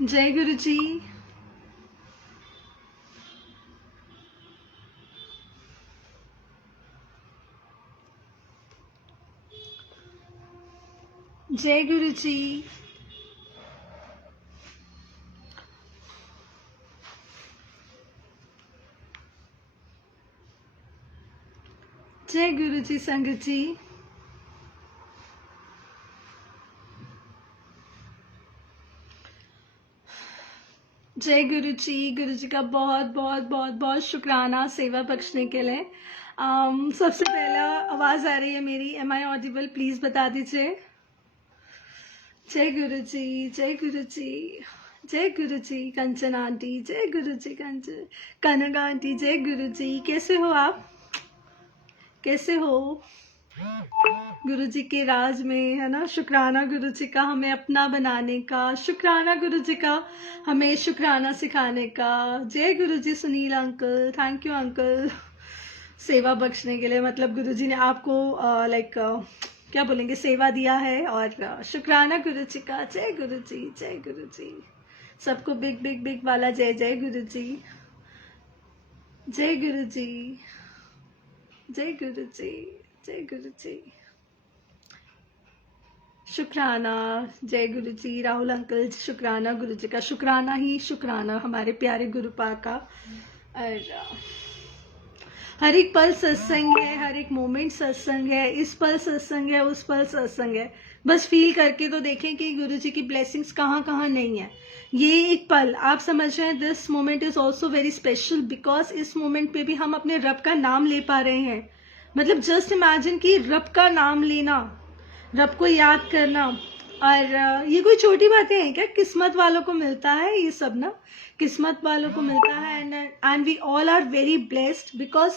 जय गुरु जी। जय गुरु जी। जय गुरु जी संगत जी। जय गुरु जी का बहुत बहुत बहुत बहुत शुक्राना सेवा बख्शने के लिए। सबसे पहला आवाज़ आ रही है मेरी, एम आई ऑडिबल? प्लीज़ बता दीजिए। जय गुरु जी, जय गुरु जी, जय गुरु जी। कंचन आंटी, जय गुरु जी। कंचन, कनक आंटी, जय गुरु जी। कैसे हो आप? कैसे हो? गुरु जी के राज में है ना। शुक्राना गुरु जी का हमें अपना बनाने का, शुक्राना गुरु जी का हमें शुक्राना सिखाने का। जय गुरु जी। Sunil uncle, thank you uncle सेवा बख्शने के लिए। मतलब गुरु जी ने आपको क्या बोलेंगे, सेवा दिया है। और शुक्राना गुरु जी का। जय गुरु जी, जय गुरु जी। सबको बिग बिग बिग वाला जय जय गुरु जी। जय गुरु जी, जय गुरु जी, जय गुरु जी। शुक्राना। जय गुरु जी। राहुल अंकल, शुक्राना गुरु जी का। शुक्राना ही शुक्राना हमारे प्यारे गुरुपा का। और हर एक पल सत्संग है, हर एक मोमेंट सत्संग है। इस पल सत्संग है, उस पल सत्संग है। बस फील करके तो देखें कि गुरु जी की ब्लेसिंग्स कहाँ कहाँ नहीं है। ये एक पल आप समझ रहे हैं, this moment is also very special because इस मोमेंट पे भी हम अपने रब का नाम ले पा रहे हैं। मतलब जस्ट इमेजिन कि रब का नाम लेना, रब को याद करना। और ये कोई छोटी बातें हैं क्या? किस्मत वालों को मिलता है ये सब ना, किस्मत वालों को मिलता है। And we all are very blessed because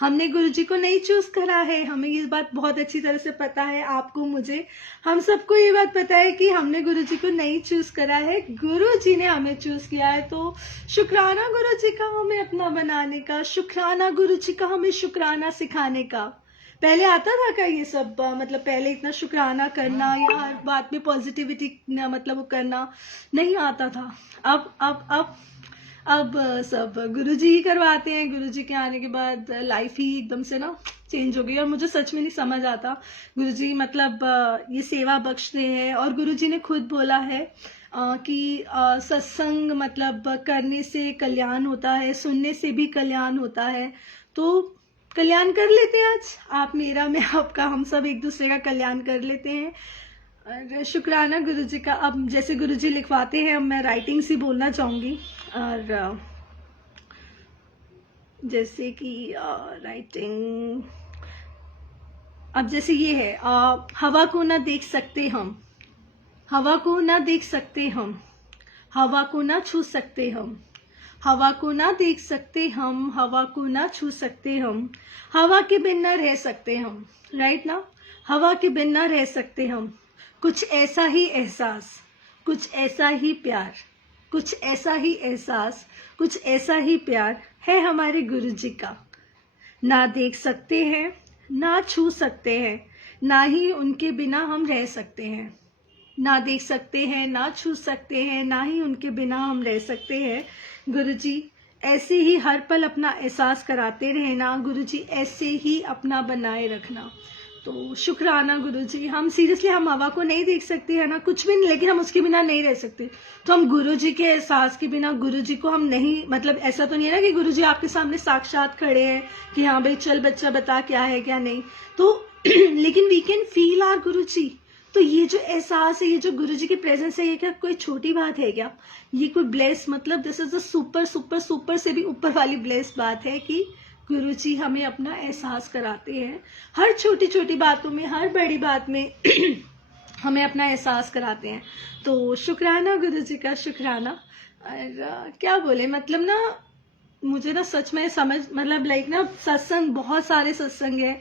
हमने गुरु जी को नहीं चूज करा है। हमें ये बात बहुत अच्छी तरह से पता है, आपको, मुझे, हम सबको ये बात पता है कि हमने गुरु जी को नहीं चूज करा है, गुरु जी ने हमें चूज किया है। तो शुक्राना गुरु जी का हमें अपना बनाने का, शुक्राना गुरु जी का हमें शुक्राना सिखाने का। पहले आता था क्या ये सब? मतलब पहले इतना शुक्राना करना या हर बात में पॉजिटिविटी मतलब वो करना नहीं आता था। अब सब गुरुजी ही करवाते हैं। गुरुजी के आने के बाद लाइफ ही एकदम से ना चेंज हो गई। और मुझे सच में नहीं समझ आता, गुरुजी मतलब ये सेवा बख्शते हैं। और गुरुजी ने खुद बोला है कि सत्संग मतलब करने से कल्याण होता है, सुनने से भी कल्याण होता है। तो कल्याण कर लेते हैं आज, आप मेरा, मैं आपका, हम सब एक दूसरे का कल्याण कर लेते हैं। और शुक्राना गुरुजी का। अब जैसे गुरुजी लिखवाते हैं, अब मैं राइटिंग से बोलना चाहूँगी। और जैसे कि राइटिंग, अब जैसे ये है, हवा को ना देख सकते हम, हवा को ना देख सकते हम, हवा को ना छू सकते हम, हवा को ना देख सकते हम, हवा को ना छू सकते हम, हवा के बिन ना रह सकते हम। राइट ना? हवा के बिन ना रह सकते हम। कुछ ऐसा ही एहसास, कुछ ऐसा ही प्यार, कुछ ऐसा ही एहसास, कुछ ऐसा ही प्यार है हमारे गुरु जी का। ना देख सकते हैं, ना छू सकते हैं, ना ही उनके बिना हम रह सकते हैं। ना देख सकते हैं, ना छू सकते हैं, ना ही उनके बिना हम रह सकते हैं। गुरुजी ऐसे ही हर पल अपना एहसास कराते रहना, गुरुजी ऐसे ही अपना बनाए रखना। तो शुक्राना गुरुजी। हम सीरियसली हम हवा को नहीं देख सकते है ना, कुछ भी नहीं, लेकिन हम उसके बिना नहीं रह सकते। तो हम गुरुजी के एहसास के बिना, गुरुजी को हम नहीं, मतलब ऐसा तो नहीं है ना कि गुरुजी आपके सामने साक्षात खड़े हैं कि हाँ भाई चल बच्चा बता क्या है क्या नहीं। तो लेकिन वी कैन फील आवर गुरुजी। तो ये जो एहसास है, ये जो गुरुजी की प्रेजेंस है, ये क्या कोई छोटी बात है क्या? ये कोई ब्लेस, मतलब this is the super super super से भी ऊपर वाली ब्लेस बात है कि गुरुजी हमें अपना एहसास कराते हैं। हर छोटी छोटी बातों में, हर बड़ी बात में हमें अपना एहसास कराते हैं। तो शुक्राना गुरुजी का, शुक्राना। और क्या बोले, मतलब ना मुझे ना सच में समझ, मतलब लाइक ना सत्संग, बहुत सारे सत्संग है।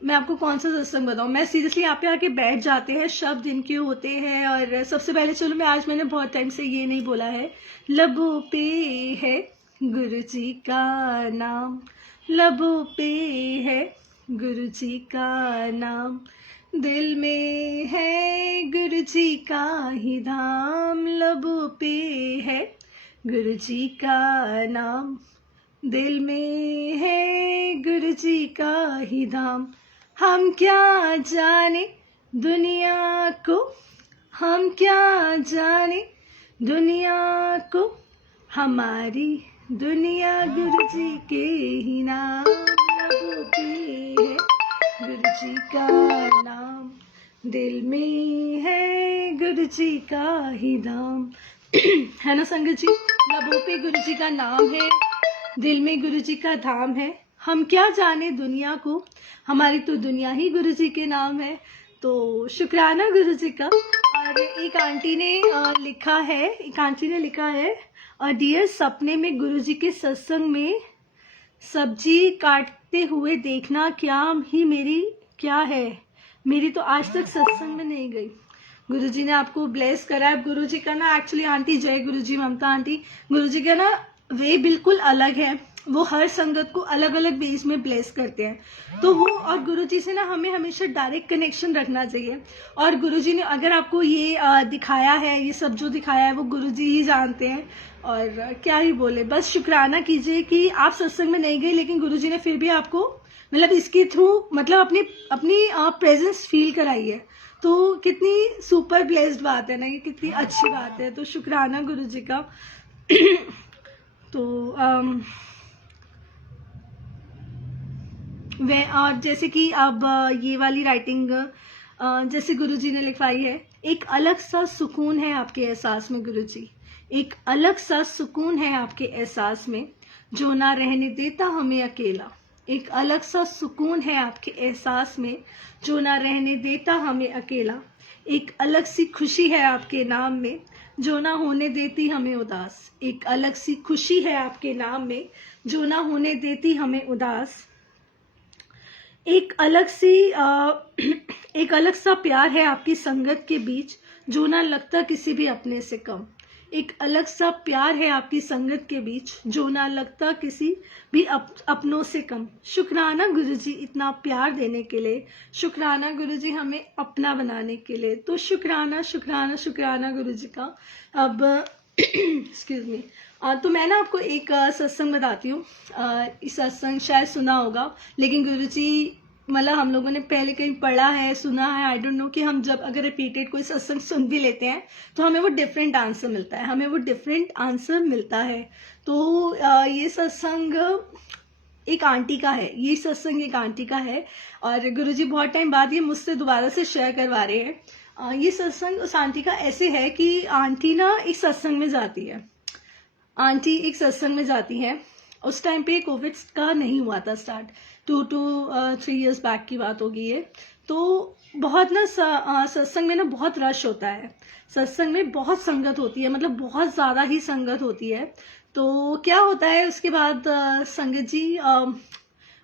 मैं आपको कौन सा सत्संग बताऊं? मैं सीरियसली यहाँ पे आके बैठ जाते हैं, शब्द इनके होते हैं। और सबसे पहले चलो, मैं आज, मैंने बहुत टाइम से ये नहीं बोला है, लबों पे है गुरु जी का नाम, लबों पे है गुरु जी का नाम, दिल में है गुरु जी का ही धाम, लबों पे है गुरु जी का नाम। दिल में है गुरु जी का ही धाम। हम क्या जाने दुनिया को, हम क्या जाने दुनिया को, हमारी दुनिया गुरु जी के ही नाम, लबों पे है गुरु जी का नाम। दिल में है गुरु जी का ही धाम। है ना संगत जी, लबों पे गुरु जी का नाम है, दिल में गुरु जी का धाम है। हम क्या जाने दुनिया को, हमारी तो दुनिया ही गुरु जी के नाम है। तो शुक्राना गुरु जी का। और एक आंटी ने लिखा है डियर, सपने में गुरु जी के सत्संग में सब्जी काटते हुए देखना क्या है, मेरी तो आज तक सत्संग में नहीं गई। गुरु जी ने आपको ब्लेस करा है। गुरु जी का ना एक्चुअली आंटी, जय गुरु जी, ममता आंटी, गुरु जी का ना वे बिल्कुल अलग है। वो हर संगत को अलग अलग बेस में ब्लेस करते हैं। तो वो और गुरु जी से ना हमें हमेशा डायरेक्ट कनेक्शन रखना चाहिए। और गुरु जी ने अगर आपको ये दिखाया है, ये सब जो दिखाया है वो गुरु जी ही जानते हैं। और क्या ही बोले, बस शुक्राना कीजिए कि आप सत्संग में नहीं गए लेकिन गुरु जी ने फिर भी आपको मतलब इसके थ्रू मतलब अपनी प्रेजेंस फील कराई है। तो कितनी सुपर ब्लेस्ड बात है ना, ये कितनी अच्छी बात है। तो शुक्राना गुरु जी का। तो और जैसे कि अब ये वाली राइटिंग जैसे गुरुजी ने लिखवाई है, एक अलग सा सुकून है आपके एहसास में गुरुजी, एक अलग सा सुकून है आपके एहसास में, जो ना रहने देता हमें अकेला। एक अलग सा सुकून है आपके एहसास में, जो ना रहने देता हमें अकेला। एक अलग सी खुशी है आपके नाम में, जो ना होने देती हमें उदास। एक अलग सी खुशी है आपके नाम में, जो ना होने देती हमें उदास। एक अलग सा प्यार है आपकी संगत के बीच, जो ना लगता किसी भी अपने से कम। एक अलग सा प्यार है आपकी संगत के बीच, जो ना लगता किसी भी अपनों से कम। शुक्राना गुरुजी इतना प्यार देने के लिए, शुक्राना गुरुजी हमें अपना बनाने के लिए। तो शुक्राना शुक्राना शुक्राना गुरुजी का। अब एक्सक्यूज मी, तो मैं ना आपको एक सत्संग बताती हूँ। इस सत्संग शायद सुना होगा, लेकिन गुरुजी मतलब हम लोगों ने पहले कहीं पढ़ा है, सुना है, आई डोंट नो, कि हम जब अगर रिपीटेड कोई सत्संग सुन भी लेते हैं तो हमें वो डिफरेंट आंसर मिलता है। तो ये सत्संग एक आंटी का है, ये सत्संग एक आंटी का है और गुरुजी बहुत टाइम बाद ये मुझसे दोबारा से शेयर करवा रहे हैं। ये सत्संग उस आंटी का ऐसे है कि आंटी ना एक सत्संग में जाती है। उस टाइम पे कोविड का नहीं हुआ था स्टार्ट, 2 to 3 years बैक की बात होगी ये। तो बहुत ना सत्संग में ना बहुत रश होता है, सत्संग में बहुत संगत होती है, मतलब बहुत ज़्यादा ही संगत होती है। तो क्या होता है उसके बाद संगत जी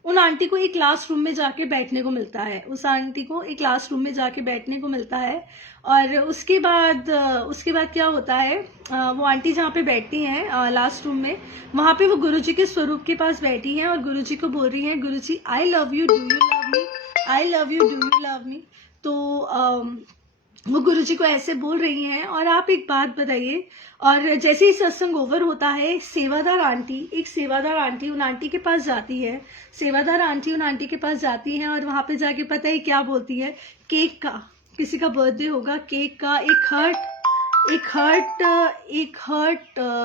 उन आंटी को एक क्लासरूम में जाके बैठने को मिलता है, और उसके बाद क्या होता है, वो आंटी जहाँ पे बैठती हैं लास्ट रूम में, वहाँ पे वो गुरुजी के स्वरूप के पास बैठी हैं और गुरुजी को बोल रही हैं, गुरुजी I love you, do you love me, I love you, do you love me. तो वो गुरुजी को ऐसे बोल रही हैं। और आप एक बात बताइए, और जैसे ही सत्संग ओवर होता है, एक सेवादार आंटी उन आंटी के पास जाती है, और वहां पे जाके पता है क्या बोलती है, केक का, किसी का बर्थडे होगा, केक का एक हर्ट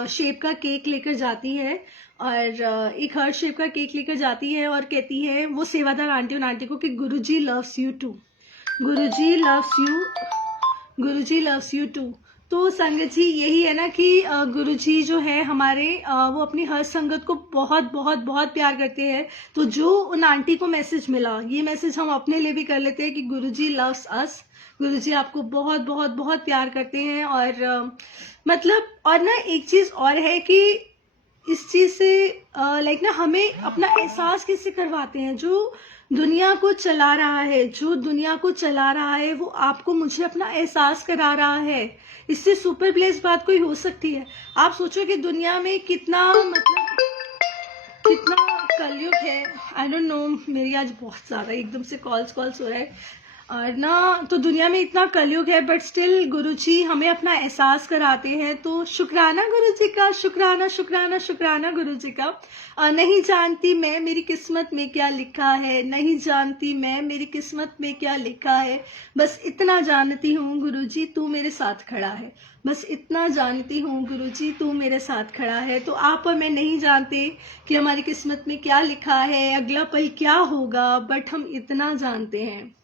शेप का केक लेकर जाती है, और कहती है वो सेवादार आंटी उन आंटी को कि गुरुजी लव्स यू टू। तो संगत जी यही है ना कि गुरुजी जो है हमारे वो अपनी हर संगत को बहुत बहुत बहुत प्यार करते हैं। तो जो उन आंटी को मैसेज मिला, ये मैसेज हम अपने लिए भी कर लेते हैं कि गुरुजी लव्स अस, गुरुजी आपको बहुत बहुत बहुत प्यार करते हैं। और मतलब और ना एक चीज और है कि इस चीज से लाइक ना हमें अपना एहसास किससे करवाते हैं, जो दुनिया को चला रहा है, वो आपको मुझे अपना एहसास करा रहा है। इससे सुपर ब्लेस बात कोई हो सकती है? आप सोचो कि दुनिया में कितना कलयुग है। आई डोंट नो, मेरी आज बहुत ज्यादा एकदम से कॉल्स हो रहा है। और ना तो दुनिया में इतना कलयुग है, बट स्टिल गुरुजी हमें अपना एहसास कराते हैं। तो शुक्राना गुरुजी का, शुक्राना शुक्राना शुक्राना गुरुजी का। नहीं जानती मैं मेरी किस्मत में क्या लिखा है, नहीं जानती मैं मेरी किस्मत में क्या लिखा है, बस इतना जानती हूँ गुरुजी तू मेरे साथ खड़ा है, बस इतना जानती हूँ गुरुजी तू मेरे साथ खड़ा है। तो आप और मैं नहीं जानते कि हमारी किस्मत में क्या लिखा है, अगला पल क्या होगा, बट हम इतना जानते हैं।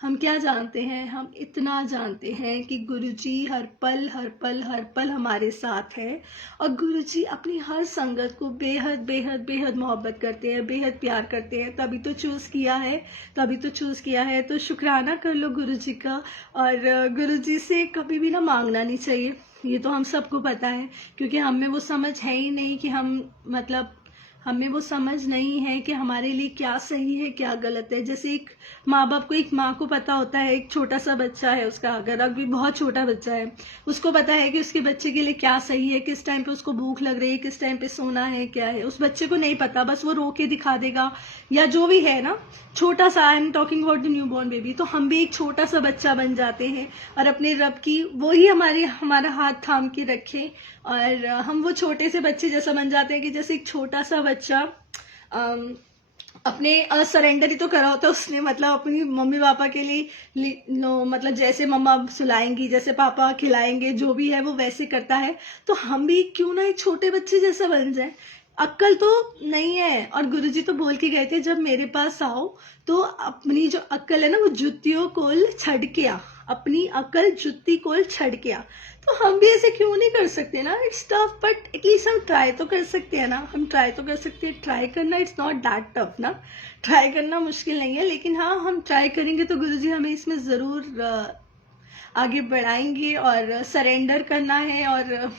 हम क्या जानते हैं? हम इतना जानते हैं कि गुरुजी हर पल हर पल हर पल हमारे साथ है। और गुरुजी अपनी हर संगत को बेहद बेहद बेहद मोहब्बत करते हैं, बेहद प्यार करते हैं, तभी तो चूज़ किया है, तभी तो चूज़ किया है। तो शुक्राना कर लो गुरुजी का। और गुरुजी से कभी भी ना मांगना नहीं चाहिए, ये तो हम सबको पता है, क्योंकि हम में वो समझ है ही नहीं कि हम मतलब हमें वो समझ नहीं है कि हमारे लिए क्या सही है क्या गलत है। जैसे एक माँ बाप को, एक माँ को पता होता है, एक छोटा सा बच्चा है उसका, अगर अभी बहुत छोटा बच्चा है, उसको पता है कि उसके बच्चे के लिए क्या सही है, किस टाइम पे उसको भूख लग रही है, किस टाइम पे सोना है, क्या है। उस बच्चे को नहीं पता, बस वो रो के दिखा देगा या जो भी है ना, छोटा सा। I am talking about the new born baby. तो हम भी एक छोटा सा बच्चा बन जाते हैं और अपने रब की वो ही हमारा हाथ थाम के रखे, और हम वो छोटे से बच्चे जैसा बन जाते हैं कि जैसे एक छोटा सा बच्चा अपने सरेंडर ही तो करा होता है उसने, मतलब अपनी मम्मी पापा के लिए मतलब जैसे मम्मा सुलाएंगी, जैसे पापा खिलाएंगे, जो भी है वो वैसे करता है। तो हम भी क्यों ना एक छोटे बच्चे जैसा बन जाए। अक्ल तो नहीं है, और गुरुजी तो बोल के गए थे जब मेरे पास आओ तो अपनी जो अक्ल है ना वो जुतियों कोल छड़ के आ, अपनी अक्ल जुत्ती कोल छड़ के आ। तो हम भी ऐसे क्यों नहीं कर सकते ना? इट्स टफ, बट एटलीस्ट हम ट्राई तो कर सकते हैं ना, हम ट्राई तो कर सकते हैं। ट्राई करना इट्स नॉट दैट टफ ना, ट्राई करना मुश्किल नहीं है, लेकिन हाँ हम ट्राई करेंगे तो गुरुजी हमें इसमें ज़रूर आगे बढ़ाएंगे। और सरेंडर करना है, और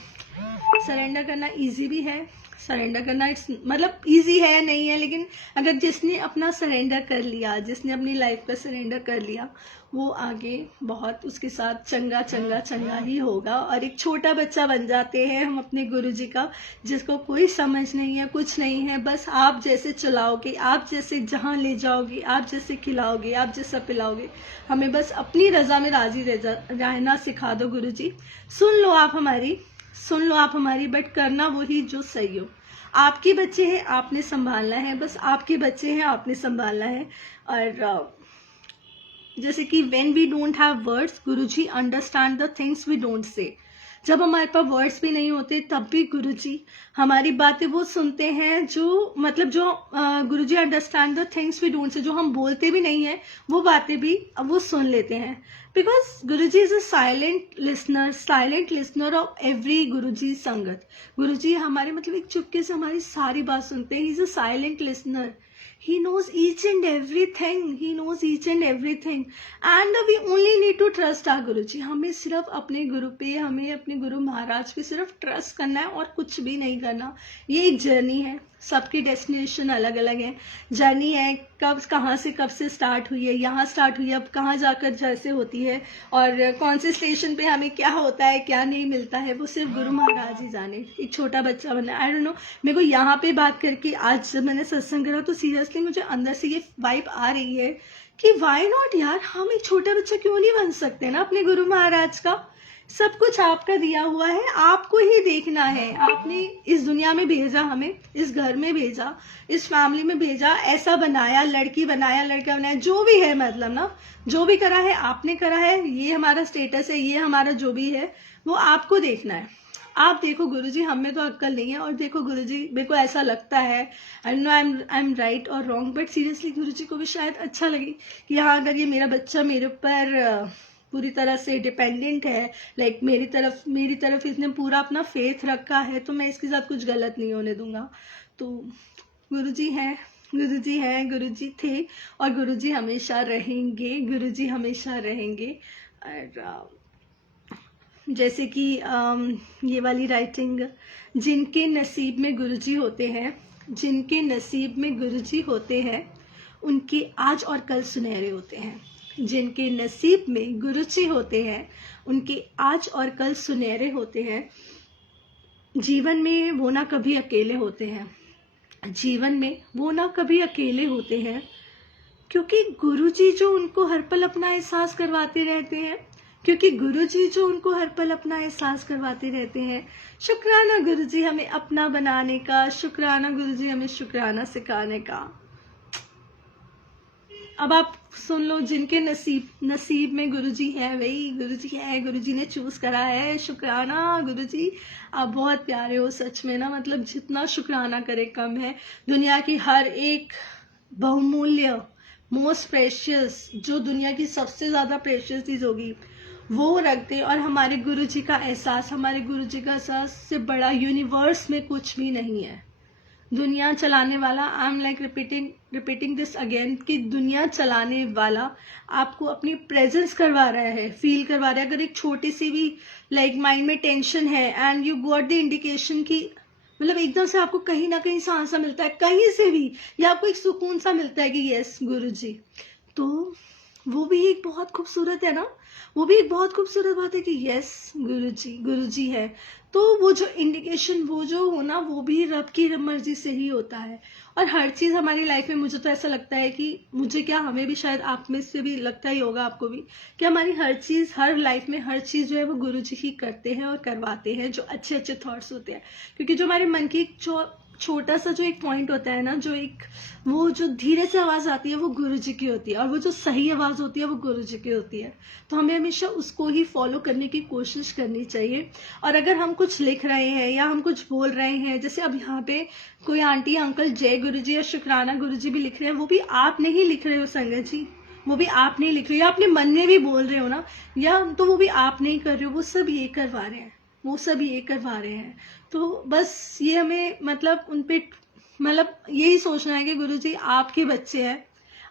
सरेंडर करना इजी भी है। सरेंडर करना इट्स मतलब इजी है नहीं है, लेकिन अगर जिसने अपना सरेंडर कर लिया, जिसने अपनी लाइफ का सरेंडर कर लिया, वो आगे बहुत उसके साथ चंगा चंगा चंगा ही होगा। और एक छोटा बच्चा बन जाते हैं हम अपने गुरुजी का, जिसको कोई समझ नहीं है, कुछ नहीं है, बस आप जैसे चलाओगे, आप जैसे जहाँ ले जाओगे, आप जैसे खिलाओगे, आप जैसा पिलाओगे, हमें बस अपनी रजा में राजी रहना सिखा दो गुरुजी। सुन लो आप हमारी, बट करना वही जो सही हो। आपके बच्चे हैं, आपने संभालना है, बस आपके बच्चे हैं, आपने संभालना है। और जैसे कि when we don't have words, Guruji understand the things we don't say। जब हमारे पास वर्ड्स भी नहीं होते तब भी गुरुजी हमारी बातें वो सुनते हैं, जो मतलब जो गुरुजी understand the things we don't say, जो हम बोलते भी नहीं है वो बातें भी वो सुन लेते हैं। बिकॉज गुरुजी is a silent listener of every गुरुजी संगत। गुरुजी हमारे मतलब एक चुपके से हमारी सारी बात सुनते हैं। He is a silent listener, he knows each and everything, and we only need to trust our गुरुजी। हमें सिर्फ अपने गुरु पे, हमें अपने गुरु महाराज पे सिर्फ ट्रस्ट करना है और कुछ भी नहीं करना। ये एक जर्नी है, सबकी डेस्टिनेशन अलग अलग है। जर्नी है कहाँ से स्टार्ट हुई है, यहाँ स्टार्ट हुई है, अब कहाँ जाकर जैसे होती है, और कौन से स्टेशन पे हमें क्या होता है क्या नहीं मिलता है, वो सिर्फ गुरु महाराज ही जाने। एक छोटा बच्चा बनना, आई डोंट नो। मेरे को यहाँ पे बात करके आज जब मैंने सत्संग करा तो सीरियसली मुझे अंदर से ये वाइब आ रही है कि वाई नॉट यार, हम एक छोटा बच्चा क्यों नहीं बन सकते ना अपने गुरु महाराज का। सब कुछ आपका दिया हुआ है, आपको ही देखना है। आपने इस दुनिया में भेजा, हमें इस घर में भेजा, इस फैमिली में भेजा, ऐसा बनाया, लड़की बनाया, लड़का बनाया, जो भी है मतलब ना, जो भी करा है आपने करा है। ये हमारा स्टेटस है, ये हमारा जो भी है वो आपको देखना है। आप देखो गुरुजी, हमें तो अक्ल नहीं है, और देखो गुरुजी मेरे को ऐसा लगता है, I know I am right और रॉन्ग, बट सीरियसली गुरुजी को भी शायद अच्छा लगे कि हाँ अगर ये मेरा बच्चा मेरे ऊपर पूरी तरह से डिपेंडेंट है, लाइक मेरी तरफ इसने पूरा अपना फेथ रखा है, तो मैं इसके साथ कुछ गलत नहीं होने दूंगा। तो गुरुजी हैं, गुरुजी थे, और गुरुजी हमेशा रहेंगे, गुरुजी हमेशा रहेंगे। और जैसे कि ये वाली राइटिंग, जिनके नसीब में गुरुजी होते हैं, जिनके नसीब में गुरुजी होते हैं, उनके आज और कल सुनहरे होते हैं। जिनके नसीब में गुरुजी होते हैं, उनके आज और कल सुनहरे होते हैं। जीवन में वो ना कभी अकेले होते हैं, जीवन में वो ना कभी अकेले होते हैं, क्योंकि गुरुजी जो उनको हर पल अपना एहसास करवाते रहते हैं, क्योंकि गुरुजी जो उनको हर पल अपना एहसास करवाते रहते हैं। शुक्राना गुरुजी हमें अपना बनाने का, शुक्राना गुरुजी हमें शुक्राना सिखाने का। अब आप सुन लो, जिनके नसीब में गुरुजी है वही गुरुजी है, गुरुजी ने चूज करा है। शुक्राना गुरुजी, आप बहुत प्यारे हो सच में ना, मतलब जितना शुक्राना करे कम है। दुनिया की हर एक बहुमूल्य, मोस्ट प्रेशियस, जो दुनिया की सबसे ज्यादा प्रेशियस चीज होगी वो रखते, और हमारे गुरुजी का एहसास, हमारे गुरुजी का एहसास से बड़ा यूनिवर्स में कुछ भी नहीं है। दुनिया चलाने वाला, I am like repeating this again, कि दुनिया चलाने वाला आपको अपनी प्रेजेंस करवा रहा है, फील करवा रहा है। अगर एक छोटी सी भी लाइक माइंड में टेंशन है and you got the indication की, मतलब एकदम से आपको कहीं ना कहीं सांस सा मिलता है, कहीं से भी, या आपको एक सुकून सा मिलता है कि यस गुरुजी, तो वो भी एक बहुत खूबसूरत है ना, वो भी एक बहुत खूबसूरत बात है कि यस गुरुजी है। तो वो जो इंडिकेशन, वो जो होना, वो भी रब की मर्जी से ही होता है। और हर चीज हमारी लाइफ में, मुझे तो ऐसा लगता है कि मुझे क्या, हमें भी, शायद आप में से भी लगता ही होगा आपको भी, कि हमारी हर चीज, हर लाइफ में हर चीज जो है वो गुरुजी ही करते हैं और करवाते हैं, जो अच्छे अच्छे थॉट्स होते हैं। क्योंकि जो हमारे मन की छोटा सा जो एक पॉइंट होता है ना, जो एक वो जो धीरे से आवाज आती है वो गुरुजी की होती है, और वो जो सही आवाज होती है वो गुरुजी की होती है। तो हमें हमेशा उसको ही फॉलो करने की कोशिश करनी चाहिए। और अगर हम कुछ लिख रहे हैं या हम कुछ बोल रहे हैं, जैसे अब यहाँ पे कोई आंटी अंकल जय गुरुजी या शुक्राना गुरुजी भी लिख रहे हैं, वो भी आप नहीं लिख रहे हो संगत जी, वो भी आप नहीं लिख रहे हो, या अपने मन में भी बोल रहे हो ना, या तो वो भी आप नहीं कर रहे हो, वो सब ये करवा रहे हैं, वो सब ये करवा रहे हैं। तो बस ये हमें मतलब उन पे, मतलब यही सोचना है कि गुरुजी आपके बच्चे हैं,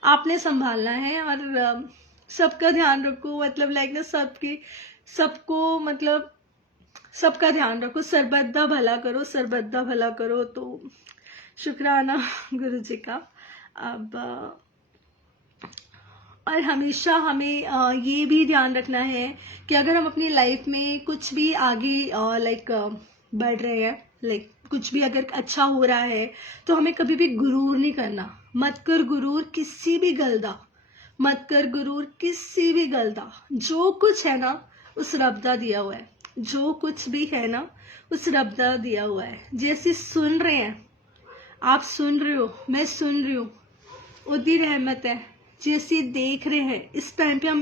आपने संभालना है, और सबका ध्यान रखो, मतलब लाइक ना सबको मतलब सबका ध्यान रखो, सरबत्ता भला करो, सरबत्ता भला करो। तो शुक्राना गुरुजी का। अब और हमेशा हमें ये भी ध्यान रखना है कि अगर हम अपनी लाइफ में कुछ भी आगे लाइक बढ़ रहे हैं, लाइक कुछ भी अगर अच्छा हो रहा है, तो हमें कभी भी गुरूर नहीं करना। मत कर गुरूर किसी भी गलदा, मत कर गुरूर किसी भी गलदा। जो कुछ है ना उस रब दा दिया हुआ है, जो कुछ भी है ना उस रब दा दिया हुआ है। जैसे सुन रहे हैं, आप सुन रहे हो, मैं सुन रही हूँ, उदी रहमत है। जैसे देख रहे हैं इस टाइम पे हम,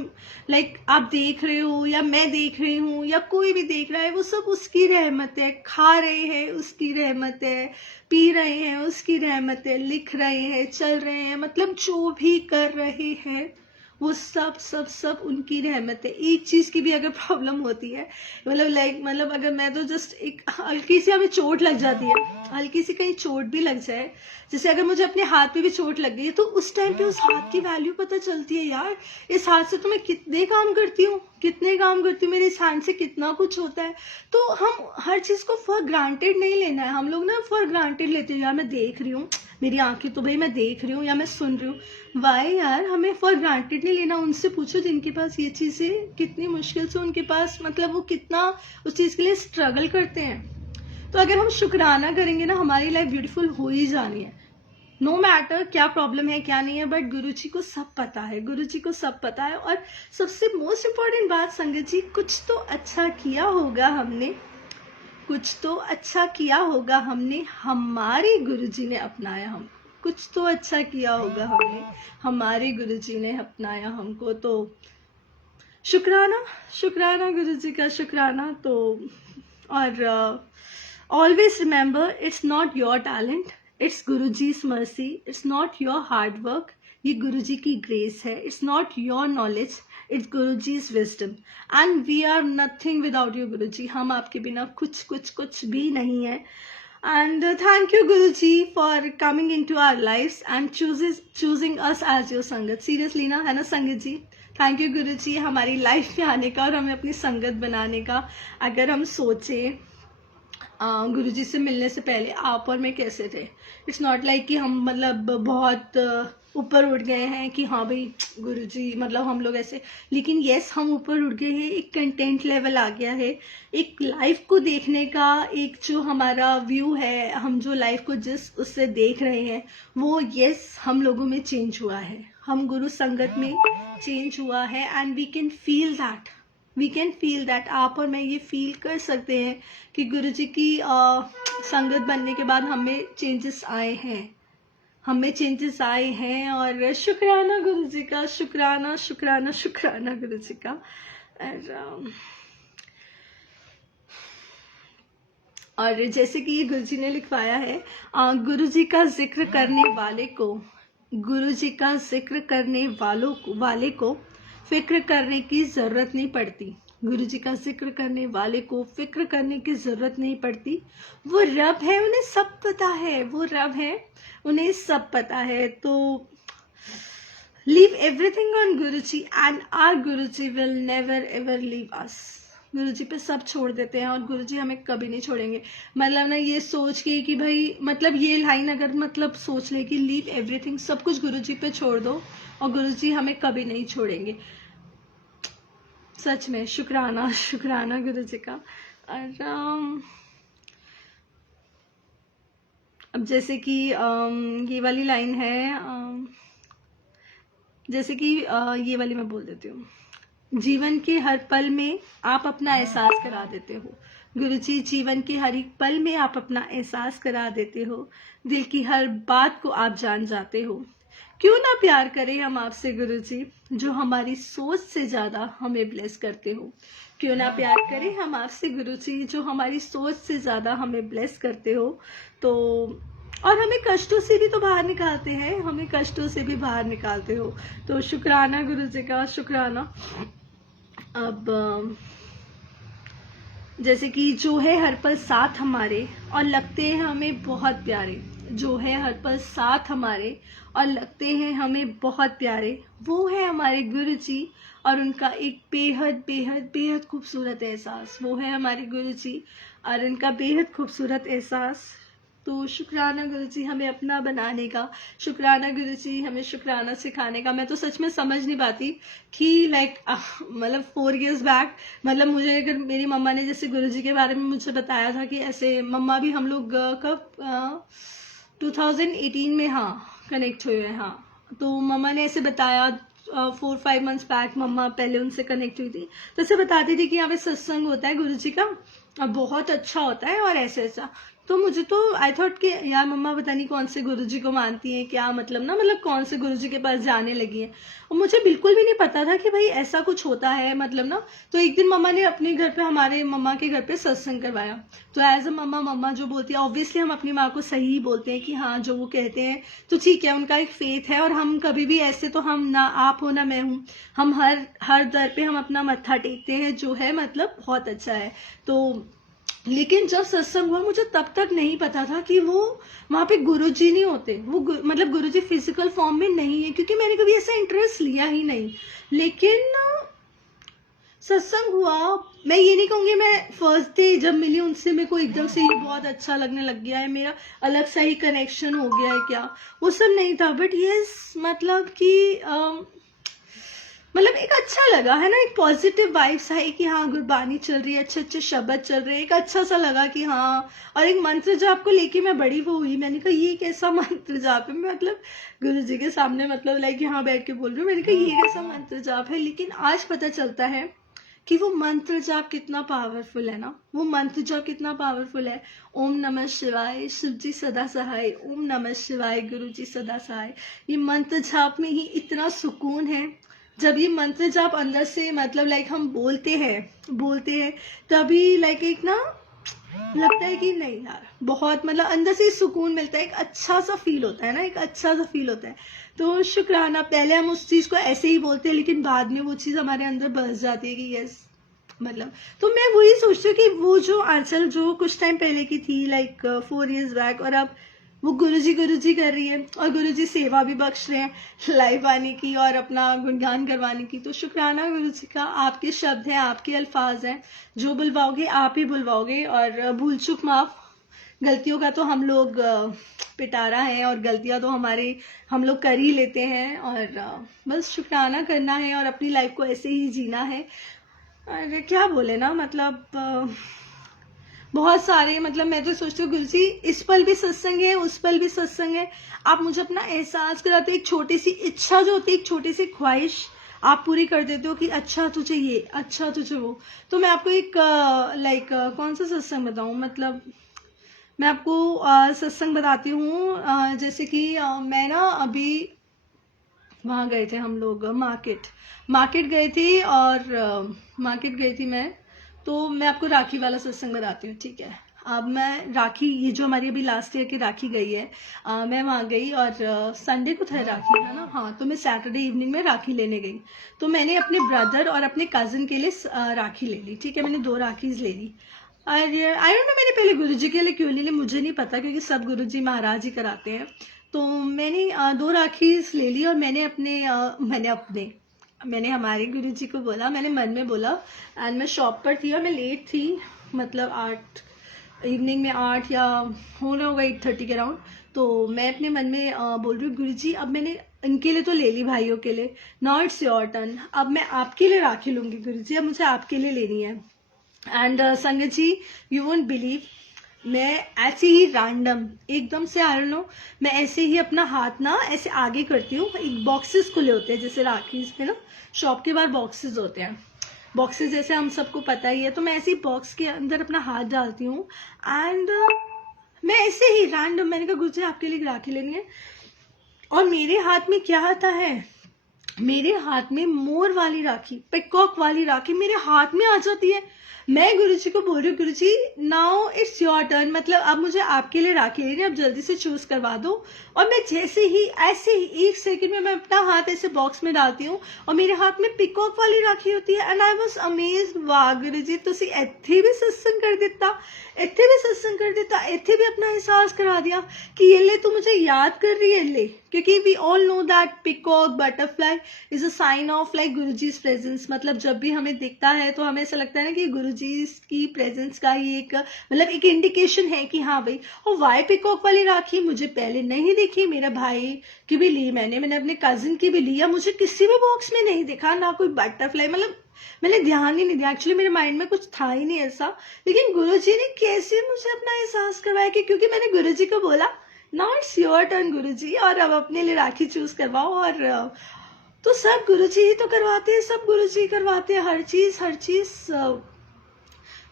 लाइक आप देख रहे हो या मैं देख रही हूँ या कोई भी देख रहा है, वो सब उसकी रहमत है। खा रहे हैं उसकी रहमत है, पी रहे हैं उसकी रहमत है, लिख रहे हैं, चल रहे हैं, मतलब जो भी कर रहे हैं वो सब सब सब उनकी रहमत है। एक चीज की भी अगर प्रॉब्लम होती है, मतलब अगर मैं तो जस्ट एक हल्की सी हमें चोट लग जाती है, हल्की सी कहीं चोट भी लग जाए, जैसे अगर मुझे अपने हाथ पे भी चोट लग गई है, तो उस टाइम पे उस हाथ की वैल्यू पता चलती है, यार इस हाथ से तो मैं कितने काम करती हूँ, मेरे इस हैंड से कितना कुछ होता है। तो हम हर चीज को फॉर ग्रांटेड नहीं लेना है। हम लोग ना फॉर ग्रांटेड लेते हैं, यार मैं देख रही हूँ, मेरी आंखें तो भाई मैं देख रही हूँ या मैं सुन रही हूँ। वाई यार, हमें फॉर ग्रांटेड नहीं लेना। उनसे पूछो जिनके पास ये चीजें, कितनी मुश्किल से उनके पास, मतलब वो कितना उस चीज के लिए स्ट्रगल करते हैं। तो अगर हम शुक्राना करेंगे ना, हमारी लाइफ ब्यूटीफुल हो ही जानी है। नो मैटर क्या प्रॉब्लम है क्या नहीं है, बट गुरुजी को सब पता है, गुरुजी को सब पता है। और सबसे मोस्ट इम्पोर्टेंट बात संगत जी, कुछ तो अच्छा किया होगा हमने, कुछ तो अच्छा किया होगा हमने, हमारे गुरुजी ने अपनाया हमको। कुछ तो अच्छा किया होगा हमने, हमारे गुरुजी ने अपनाया हमको। तो शुक्राना, शुक्राना गुरुजी का, शुक्राना। तो और always remember, it's not your talent, it's Guruji's mercy, it's not your hard work, ये गुरुजी की ग्रेस है। It's not your knowledge, it's Guruji's wisdom, and we are nothing without you Guruji. हम आपके बिना कुछ भी नहीं है। And thank you Guruji for coming into our life and choosing us as your sangat. Seriously ना, है ना संगत जी? थैंक यू गुरुजी हमारी लाइफ में आने का और हमें अपनी संगत बनाने का। अगर हम सोचें गुरुजी से मिलने से पहले आप और मैं कैसे थे, इट्स नॉट लाइक कि हम मतलब बहुत ऊपर उठ गए हैं कि हाँ भाई गुरुजी मतलब हम लोग ऐसे, लेकिन यस हम ऊपर उठ गए हैं, एक कंटेंट लेवल आ गया है, एक लाइफ को देखने का एक जो हमारा व्यू है, हम जो लाइफ को जिस उससे देख रहे हैं वो यस हम लोगों में चेंज हुआ है। हम गुरु संगत में चेंज हुआ है and we can feel that आप और मैं ये फील कर सकते हैं कि गुरु जी की संगत बनने के बाद हमें चेंजेस आए हैं और शुक्राना गुरु जी का, शुक्राना गुरु जी का। और जैसे कि ये गुरु जी ने लिखवाया है, गुरु जी का जिक्र करने वाले को फिक्र करने की जरूरत नहीं पड़ती। गुरु जी का जिक्र करने वाले को फिक्र करने की जरूरत नहीं पड़ती। वो रब है, उन्हें सब पता है। तो leave everything on Guru ji and our Guru ji will never ever leave us. Guru ji पे सब छोड़ देते हैं और गुरु जी हमें कभी नहीं छोड़ेंगे। मतलब ना ये सोच के कि भाई, मतलब ये लाइन अगर मतलब सोच ले कि लीव एवरीथिंग, सब कुछ गुरु जी पे छोड़ दो और गुरु जी हमें कभी नहीं छोड़ेंगे। सच में शुक्राना गुरु जी का। और अब जैसे कि ये वाली लाइन है, जैसे कि ये वाली मैं बोल देती हूँ। जीवन के हर पल में आप अपना एहसास करा देते हो गुरु जी, जीवन के हर एक पल में आप अपना एहसास करा देते हो। दिल की हर बात को आप जान जाते हो। क्यों ना प्यार करें हम आपसे गुरु जी, जो हमारी सोच से ज्यादा हमें ब्लेस करते हो। क्यों ना प्यार करें हम आपसे गुरु जी, जो हमारी सोच से ज्यादा हमें ब्लेस करते हो। तो और हमें कष्टों से भी तो बाहर निकालते हो। तो शुक्राना गुरु जी का, शुक्राना। अब जैसे कि जो है हर पल साथ हमारे और लगते हैं हमें बहुत प्यारे, जो है हर पल साथ हमारे और लगते हैं हमें बहुत प्यारे, वो है हमारे गुरु जी और उनका एक बेहद बेहद बेहद खूबसूरत एहसास। वो है हमारे गुरु जी और उनका बेहद खूबसूरत एहसास। तो शुक्राना गुरु जी हमें अपना बनाने का, शुक्राना गुरु जी हमें शुक्राना सिखाने का। मैं तो सच में समझ नहीं पाती कि मतलब 4 years बैक, मतलब मुझे अगर मेरी मम्मा ने जैसे गुरु जी के बारे में मुझे बताया था कि ऐसे, मम्मा भी हम लोग कब 2018 में कनेक्ट हुए हैं। तो मम्मा ने ऐसे बताया 4-5 months बैक, मम्मा पहले उनसे कनेक्ट हुई थी तो ऐसे बताती थी कि यहाँ पे सत्संग होता है गुरु जी का और बहुत अच्छा होता है और ऐसा। तो मुझे तो आई थॉट कि यार मम्मा पता नहीं कौन से गुरुजी को मानती हैं, क्या मतलब कौन से गुरुजी के पास जाने लगी हैं। और मुझे बिल्कुल भी नहीं पता था कि भाई ऐसा कुछ होता है तो एक दिन मम्मा ने अपने घर पे, हमारे मम्मा के घर पे सत्संग करवाया। तो एज अ मम्मा जो बोलती है, ऑब्वियसली हम अपनी माँ को सही ही बोलते हैं कि हाँ जो वो कहते हैं तो ठीक है, उनका एक फेथ है। और हम कभी भी ऐसे, तो हम ना आप हो ना मैं हूँ, हम हर दर पे हम अपना मत्था टेकते हैं, जो है बहुत अच्छा है। तो लेकिन जब सत्संग हुआ, मुझे तब तक नहीं पता था कि वो वहां पे गुरुजी नहीं होते, वो गुरुजी फिजिकल फॉर्म में नहीं है, क्योंकि मैंने कभी ऐसा इंटरेस्ट लिया ही नहीं। लेकिन सत्संग हुआ, मैं ये नहीं कहूंगी मैं फर्स्ट डे जब मिली उनसे मेरे को एकदम से ये बहुत अच्छा लगने लग गया है, मेरा अलग सा ही कनेक्शन हो गया है, क्या वो सब नहीं था। बट यस, मतलब एक अच्छा लगा है ना, एक पॉजिटिव वाइब्स है कि हाँ गुरबानी चल रही है, अच्छे अच्छे शब्द चल रहे हैं, एक अच्छा सा लगा कि हाँ। और एक मंत्र जाप को लेके मैं बड़ी वो हुई, मैंने कहा ये कैसा मंत्र जाप है, गुरु जी के सामने लाइक यहाँ बैठ के बोल रही हूँ, मैंने कहा ये कैसा मंत्र जाप है। लेकिन आज पता चलता है कि वो मंत्र जाप कितना पावरफुल है ना, वो मंत्र जाप कितना पावरफुल है। ओम नमः शिवाय, शिव जी सदा सहाय, ओम नमः शिवाय, गुरु जी सदा सहाय। ये मंत्र जाप में ही इतना सुकून है। जब ये मंत्र जाप अंदर से हम बोलते हैं तभी एक ना लगता है कि नहीं यार, बहुत अंदर से सुकून मिलता है, एक अच्छा सा फील होता है ना, एक अच्छा सा फील होता है। तो शुक्राना, पहले हम उस चीज को ऐसे ही बोलते हैं, लेकिन बाद में वो चीज हमारे अंदर बस जाती है कि यस तो मैं वही सोचती हूँ कि वो जो आंचल जो कुछ टाइम पहले की थी 4 years बैक, और अब वो गुरुजी कर रही है और गुरुजी सेवा भी बख्श रहे हैं लाइव आने की और अपना गुणगान करवाने की। तो शुक्राना गुरुजी का, आपके शब्द हैं, आपके अल्फाज हैं, जो बुलवाओगे आप ही बुलवाओगे। और भूल चूक माफ, गलतियों का तो हम लोग पिटारा है और गलतियां तो हम लोग कर ही लेते हैं, और बस शुक्राना करना है और अपनी लाइफ को ऐसे ही जीना है। और क्या बोले ना, बहुत सारे, मतलब मैं तो सोचती हूँ गुरु जी इस पल भी सत्संग है, उस पल भी सत्संग है। आप मुझे अपना एहसास कराते हो, एक छोटी सी इच्छा जो होती है, एक छोटी सी ख्वाहिश आप पूरी कर देते हो कि अच्छा तुझे ये, अच्छा तुझे वो। तो मैं आपको एक कौन सा सत्संग बताऊं, मतलब मैं आपको सत्संग बताती हूँ। जैसे कि मैं ना अभी वहाँ गए थे हम लोग, मार्केट गए थे, और मार्केट गई थी मैं। तो मैं आपको राखी वाला सत्संग बताती हूँ, ठीक है। अब मैं राखी, ये जो हमारी अभी लास्ट ईयर की राखी गई है, मैं वहाँ गई, और संडे को था राखी, है ना, हाँ। तो मैं सैटरडे इवनिंग में राखी लेने गई। तो मैंने अपने ब्रदर और अपने कजिन के लिए राखी ले ली, ठीक है। मैंने 2 राखीज ले ली। और आई डोंट नो मैंने पहले गुरुजी के लिए क्यों ले ली, मुझे नहीं पता, क्योंकि सब गुरुजी महाराज ही कराते हैं। तो मैंने 2 राखीज ले ली, और मैंने हमारे गुरुजी को बोला, मैंने मन में बोला। एंड मैं शॉप पर थी और मैं लेट थी, मतलब 8 इवनिंग में, 8 या होना होगा 8:30 के अराउंड। तो मैं अपने मन में बोल रही हूँ, गुरुजी अब मैंने इनके लिए तो ले ली, भाइयों के लिए, नाउ इट्स योर टर्न, अब मैं आपके लिए राखी लूंगी गुरुजी, अब मुझे आपके लिए लेनी है। एंड संगत जी, यू वोंट बिलीव, मैं ऐसे ही रैंडम एकदम से, आई डोंट नो, मैं ऐसे ही अपना हाथ ना ऐसे आगे करती हूँ। एक बॉक्सेस खुले होते हैं, जैसे राखी में ना शॉप के बाहर बॉक्सेस होते हैं, बॉक्सेस जैसे हम सबको पता ही है। तो मैं ऐसे ही बॉक्स के अंदर अपना हाथ डालती हूँ, एंड मैं ऐसे ही रैंडम, मैंने कहा गुरुजी आपके लिए राखी लेनी है। और मेरे हाथ में क्या आता है, मेरे हाथ में मोर वाली राखी, पिकॉक वाली राखी मेरे हाथ में आ जाती है। मैं गुरुजी को बोल रही हूँ, गुरुजी नाउ इट्स योर टर्न, मतलब अब मुझे आपके लिए राखी लेनी है, अब जल्दी से चूज करवा दो। और मैं जैसे ही ऐसे ही 1 सेकंड में मैं अपना हाथ ऐसे बॉक्स में डालती हूँ, और मेरे हाथ में पिकॉक वाली राखी होती है। एंड आई वाज अमेज्ड, वाह गुरुजी तुसी ਇੱਥੇ भी सत्संग कर देता, ਇੱਥੇ भी सत्संग कर देता, ਇੱਥੇ भी अपना एहसास करा दिया कि ये ले तू मुझे याद कर रही है, ले, क्योंकि we all know that peacock butterfly is a sign of like Guruji's presence. मतलब जब भी हमें दिखता है तो हमें ऐसा लगता है ना कि गुरुजी's की प्रेजेंस का ही एक, मतलब एक इंडिकेशन है कि हाँ भाई। और वाई पिकॉक वाली राखी मुझे पहले नहीं दिखी, मेरे भाई की भी ली मैंने अपने कजिन की भी ली, या मुझे किसी भी बॉक्स में नहीं दिखा, ना कोई बटरफ्लाई, मतलब मैंने ध्यान ही नहीं दिया, एक्चुअली मेरे माइंड में कुछ था ही नहीं ऐसा। लेकिन गुरुजी ने कैसे मुझे अपना एहसास करवाया, कि क्योंकि मैंने गुरुजी को बोला नाउ इट्स योर टर्न गुरुजी, और अब अपने लिए राखी चूज करवाओ। और तो सब गुरुजी ही तो करवाते हैं, सब गुरुजी करवाते हैं, हर चीज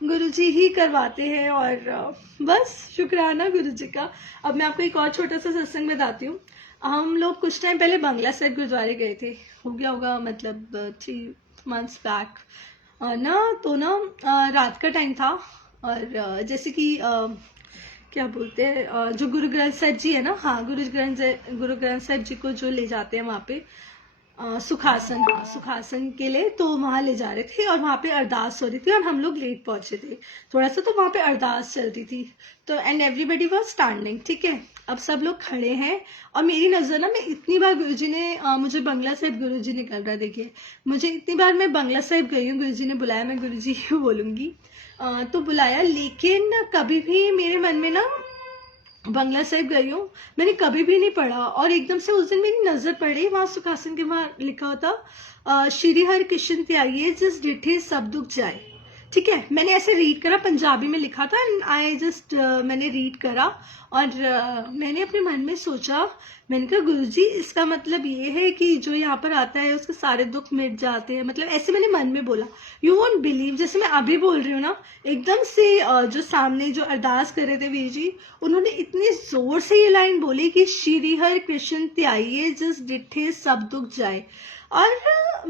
गुरुजी ही करवाते हैं। और बस शुक्राना गुरुजी का। अब मैं आपको एक और छोटा सा सत्संग बताती हूँ। हम लोग कुछ टाइम पहले बंगला साहिब गुरुद्वारे गए थे, हो गया होगा मतलब 3 months बैक ना। तो ना रात का टाइम था, और जैसे कि क्या बोलते हैं, जो गुरु ग्रंथ साहिब जी है ना, हाँ गुरु ग्रंथ साहिब जी को जो ले जाते हैं वहाँ पे सुखासन, हाँ सुखासन के लिए, तो वहाँ ले जा रहे थे, और वहाँ पे अरदास हो रही थी, और हम लोग लेट पहुंचे थे थोड़ा सा, तो वहाँ पे अरदास चलती थी। तो एंड एवरीबडी वाज स्टैंडिंग, ठीक है। अब सब लोग खड़े हैं, और मेरी नजर ना, मैं इतनी बार गुरुजी ने मुझे बंगला साहिब गुरुजी निकल रहा है, देखिए मुझे इतनी बार मैं बंगला साहिब गई हूँ, गुरुजी ने बुलाया, मैं गुरुजी ही बोलूंगी, तो बुलाया, लेकिन कभी भी मेरे मन में ना बंगला साहिब गई हूँ, मैंने कभी भी नहीं पढ़ा। और एकदम से उस दिन मेरी नजर पड़ी, वहां सुखासन के वहां लिखा होता श्री हर कृष्ण त्यागिए जिस डिठे सब दुख जाए, ठीक है। मैंने ऐसे रीड करा, पंजाबी में लिखा था, एंड आई जस्ट मैंने रीड करा, और मैंने अपने मन में सोचा, मैंने कहा गुरुजी इसका मतलब ये है कि जो यहाँ पर आता है उसके सारे दुख मिट जाते हैं, मतलब ऐसे मैंने मन में बोला। यू वोंट बिलीव, जैसे मैं अभी बोल रही हूँ ना, एकदम से जो सामने जो अरदास कर रहे थे वीर जी, उन्होंने इतनी जोर से ये लाइन बोली कि श्री हर कृष्ण त्याइए जिस डिठे सब दुख जाए। और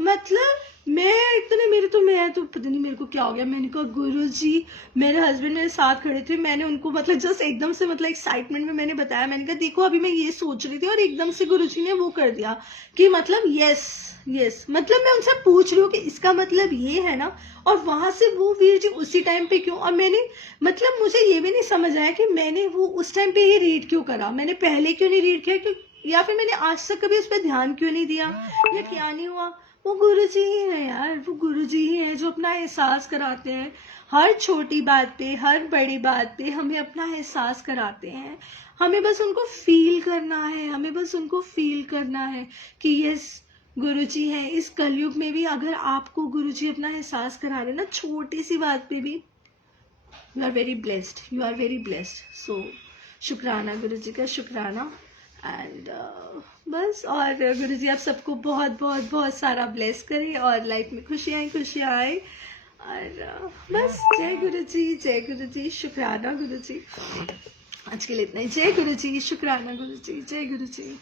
मतलब मैं तो पता नहीं मेरे को क्या हो गया, मैंने कहा गुरुजी, मेरे हस्बैंड मेरे साथ खड़े थे, मैंने उनको मतलब जस्ट एकदम से मतलब एक्साइटमेंट में मैंने बताया, मैंने कहा देखो अभी मैं ये सोच रही थी, और एकदम से गुरुजी ने वो कर दिया कि मतलब यस, मतलब मैं उनसे पूछ रही हूँ कि इसका मतलब ये है ना। और वहां से वो वीर जी उसी टाइम पे क्यों, और मैंने मतलब मुझे ये भी नहीं समझ आया कि मैंने वो उस टाइम पे ये रीड क्यों करा, मैंने पहले क्यों नहीं रीड किया, या फिर मैंने आज तक कभी उस पर ध्यान क्यों नहीं दिया, या क्या नहीं हुआ। वो गुरुजी ही है यार, वो गुरुजी ही है जो अपना एहसास कराते हैं, हर छोटी बात पे, हर बड़ी बात पे हमें अपना एहसास कराते हैं। हमें बस उनको फील करना है, हमें बस उनको फील करना है कि यस गुरुजी है। इस कलयुग में भी अगर आपको गुरुजी अपना एहसास करा रहे ना, छोटी सी बात पे भी, you are very blessed, you are very blessed. So शुक्राना गुरु जी का, शुक्राना. एंड बस, और गुरु जी आप सबको बहुत बहुत बहुत सारा ब्लेस करें और लाइफ में खुशियाँ ही खुशियाँ आए. और बस जय गुरु जी, जय गुरु जी, शुक्राना गुरु जी. आज के लिए इतना ही. जय गुरु जी, शुक्राना गुरु जी, जय गुरु जी.